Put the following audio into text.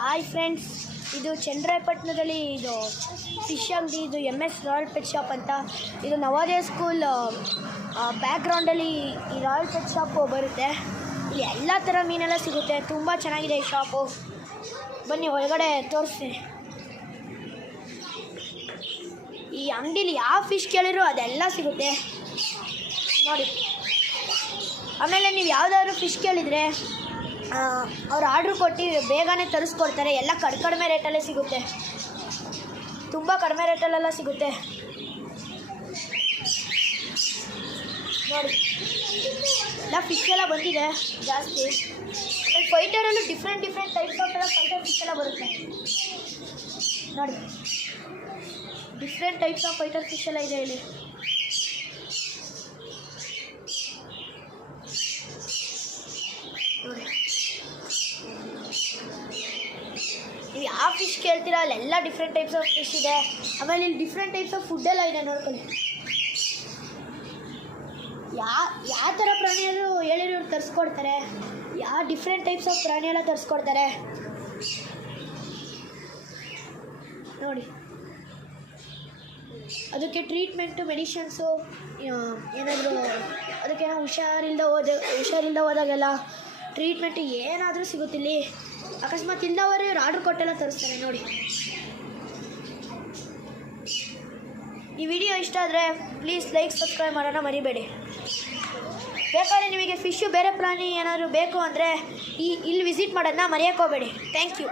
Hi friends, ಇದು ಚನ್ನರಾಯಪಟ್ಟಣದಲ್ಲಿ ಇದು fish ಅಂಗಡಿ. ಇದು MS ರಾಯಲ್ ಪೆಟ್ ಶಾಪ್ ಅಂತ. ಇದು ನವೋದಯ ಸ್ಕೂಲ್ ಬ್ಯಾಕ್ಗ್ರೌಂಡಲ್ಲಿ ಈ ರಾಯಲ್ ಪೆಟ್ ಶಾಪು ಬರುತ್ತೆ. ಇಲ್ಲಿ ಎಲ್ಲ ಥರ ಮೀನೆಲ್ಲ ಸಿಗುತ್ತೆ. ತುಂಬ ಚೆನ್ನಾಗಿದೆ ಈ ಶಾಪು. ಬನ್ನಿ ಒಳಗಡೆ ತೋರಿಸ್ತೀನಿ. ಈ ಅಂಗಡೀಲಿ ಯಾವ ಫಿಶ್ ಕೇಳಿದ್ರು ಅದೆಲ್ಲ ಸಿಗುತ್ತೆ ನೋಡಿ. ಆಮೇಲೆ ನೀವು ಯಾವುದಾದ್ರು ಫಿಶ್ ಕೇಳಿದರೆ ಅವ್ರು ಆರ್ಡ್ರ್ ಕೊಟ್ಟು ಬೇಗನೆ ತರಿಸ್ಕೊಡ್ತಾರೆ. ಎಲ್ಲ ಕಡಿಮೆ ರೇಟಲ್ಲೇ ಸಿಗುತ್ತೆ, ತುಂಬ ಕಡಿಮೆ ರೇಟಲ್ಲೆಲ್ಲ ಸಿಗುತ್ತೆ ನೋಡಿ. ಎಲ್ಲ ಫಿಶ್ ಎಲ್ಲ ಬಂದಿದೆ ಜಾಸ್ತಿ. ಆಮೇಲೆ ಫೈಟರಲ್ಲೂ ಡಿಫ್ರೆಂಟ್ ಟೈಪ್ಸ್ ಆಫ್ ಎಲ್ಲ ಫೈಟರ್ ಫಿಶ್ ಎಲ್ಲ ಬರುತ್ತೆ ನೋಡಿ. Different types of fighter fish ಎಲ್ಲ ಇದೆ ಇಲ್ಲಿ ನೋಡಿ. ನೀವು ಯಾವ ಫಿಶ್ ಕೇಳ್ತೀರಾ ಅಲ್ಲೆಲ್ಲ ಡಿಫ್ರೆಂಟ್ ಟೈಪ್ಸ್ ಆಫ್ ಫಿಶ್ ಇದೆ. ಆಮೇಲೆ ಇಲ್ಲಿ ಡಿಫ್ರೆಂಟ್ ಟೈಪ್ಸ್ ಆಫ್ ಫುಡ್ಡೆಲ್ಲ ಇದೆ ನೋಡ್ಕೊಳ್ಳಿ. ಯಾವ ಥರ ಪ್ರಾಣಿಗಳು ಹೇಳಿರೋರು ತರಿಸ್ಕೊಡ್ತಾರೆ. ಯಾವ ಡಿಫ್ರೆಂಟ್ ಟೈಪ್ಸ್ ಆಫ್ ಪ್ರಾಣಿ ಎಲ್ಲ ತರಿಸ್ಕೊಡ್ತಾರೆ ನೋಡಿ. ಅದಕ್ಕೆ ಟ್ರೀಟ್ಮೆಂಟು, ಮೆಡಿಷನ್ಸು, ಏನಾದರೂ ಅದಕ್ಕೇನೋ ಹುಷಾರಿಲ್ಲದೆ ಹೋದಾಗೆಲ್ಲ ಟ್ರೀಟ್ಮೆಂಟು ಏನಾದರೂ ಸಿಗುತ್ತಿಲ್ಲಿ. ಅಕಸ್ಮಾತ್ ಇಲ್ಲದವರು ಇವ್ರು ಆರ್ಡ್ರ್ ಕೊಟ್ಟೆಲ್ಲ ತರಿಸ್ತಾರೆ ನೋಡಿ. ಈ ವಿಡಿಯೋ ಇಷ್ಟ ಆದರೆ ಪ್ಲೀಸ್ ಲೈಕ್, ಸಬ್ಸ್ಕ್ರೈಬ್ ಮಾಡೋಣ ಮರಿಬೇಡಿ. ಬೇಕಾದ್ರೆ ನಿಮಗೆ ಫಿಶ್ಶು ಬೇರೆ ಪ್ರಾಣಿ ಏನಾದರೂ ಬೇಕು ಅಂದರೆ ಇಲ್ಲಿ ವಿಸಿಟ್ ಮಾಡೋದನ್ನ ಮರೆಯೋಕ್ಕೋಗಬೇಡಿ. Thank you.